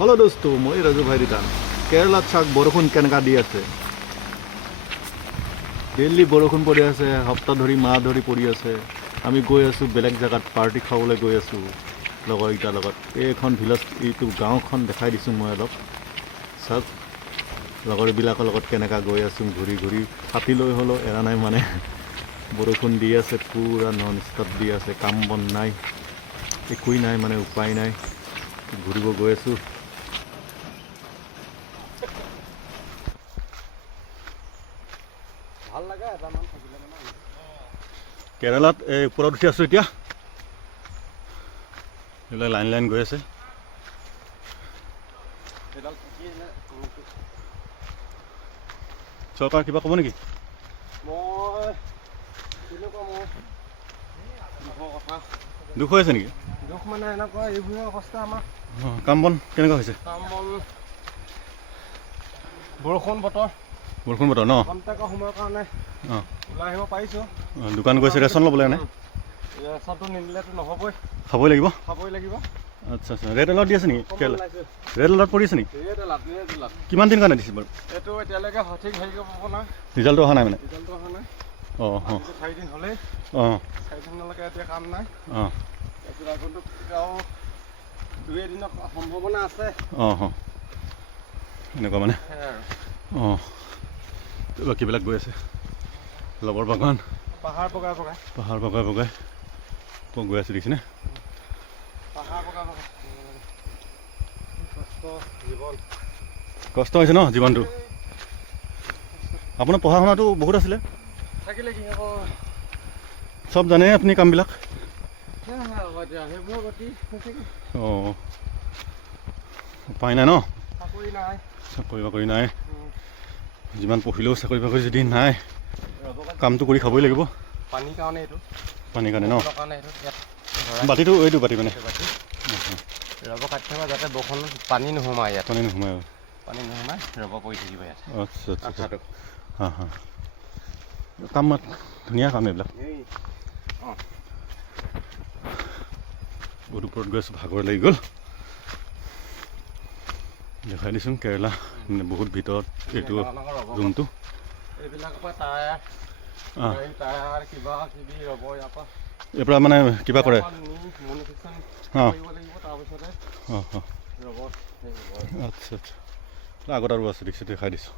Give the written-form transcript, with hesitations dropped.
Hello দোস্ত, মই ৰাজু ভাই ৰিটাৰ্ণ। কেৰেলাত চাওক বৰষুণ কেনেকা দি আছে। ডেইলি বৰষুণ পৰি আছে, সপ্তাহ ধৰি মাহ ধৰি পৰি আছে। আমি গৈ আছোঁ বেলেগ জেগাত পাৰ্টি খাবলৈ গৈ আছোঁ লগৰকেইটাৰ লগত। এইখন ভিলেজ, এইটো গাঁওখন দেখাই দিছোঁ মই অলপ। চাওক লগৰবিলাকৰ লগত কেনেকা গৈ আছোঁ ঘূৰি ঘূৰি। ছাতি লৈ হ'লেও এৰা নাই মানে। বৰষুণ দি আছে, পূৰা নন ষ্টপ দি আছে, কাম বন নাই, একোৱেই নাই মানে, উপায় নাই, ঘূৰিব গৈ আছোঁ। ভাল লাগে এটামান থাকিলে মানে। কেৰেলাত এই ওপৰত উঠি আছোঁ এতিয়া। এইবিলাক লাইন লাইন গৈ আছে। চৰকাৰ কিবা ক'ব নেকি? দুখ হৈ আছে নেকি? দুখ মানে এনেকুৱা এইবোৰে অৱস্থা আমাৰ। কাম বন কেনেকুৱা হৈছে? কাম বন বৰষুণ বতৰ ন? কমটাকৈ সময়ৰ কাৰণে অঁ ওলাই আহিব পাৰিছোঁ। দোকান গৈছে ৰেচন ল'বলৈ কাৰণে। ৰেচনটো নিদিলেতো নহ'বই, খাবই লাগিব। লাগিব। আচ্ছা আচ্ছা, ৰেড এলাৰ্ট দি আছে নেকি? ৰেড এলাৰ্ট পৰি আছে নেকি? কিমান দিন কাৰণে দিছে বাৰু? এইটো এতিয়ালৈকে সঠিক হেৰি কৰিব নাই, ৰিজাল্টটো অহা নাই মানে? ৰিজাল্টটো অহা নাই। অঁ অঁ 4 দিন হ'লেই, অঁ 4 দিনলৈকে এতিয়া কাম নাই। অঁ তাৰপিছত আকৌ এতিয়াও 2 দিনৰ সম্ভাৱনা আছে। অঁ অঁ এনেকুৱা মানে। অঁ বাকীবিলাক গৈ আছে, লগৰ বাগান, পাহাৰ বগাই বগাই গৈ আছে দেখিছেনে? পাহাৰ বগাই কষ্ট জীৱন, কষ্ট হৈছে ন জীৱনটো। আপোনাৰ পঢ়া শুনাটো বহুত আছিলে, থাকিলে কি হ'ব, চব জানে আপুনি কামবিলাক। সেইবোৰ গতি অঁ উপায় নাই ন, চাকৰি নাই, চাকৰি বাকৰি নাই। যিমান পঢ়িলেও চাকৰি বাকৰি যদি নাই, কামটো কৰি খাবই লাগিব। পানীৰ কাৰণে এইটো, পানীৰ কাৰণে ন? কাৰণে এইটো ইয়াত বাতিটো এইটো বাতি মানে ৰব কাটি থকা যাতে বৰষুণ পানী নোসোমায় ইয়াত, পানী নোসোমায়। পানী নোসোমায়, ৰব পৰি থাকিব ইয়াত। আচ্ছা আচ্ছা, হাঁ হাঁ, কাম ধুনীয়া কাম এইবিলাক। বহুত ওপৰত গৈ আছোঁ, ভাগৰ লাগি গ'ল। দেখাই দিছোঁ কেৰেলা মানে বহুত ভিতৰত এইটো ৰুমটো। এইবিলাকৰ পৰা টায়াৰ কিবা কিবি ৰব ইয়াৰ পৰা, ইয়াৰ পৰা মানে কিবা কৰে। অঁ অঁ অঁ আচ্ছা আচ্ছা, আগত আৰু আছে দেখিছোঁ, দেখাই দিছোঁ।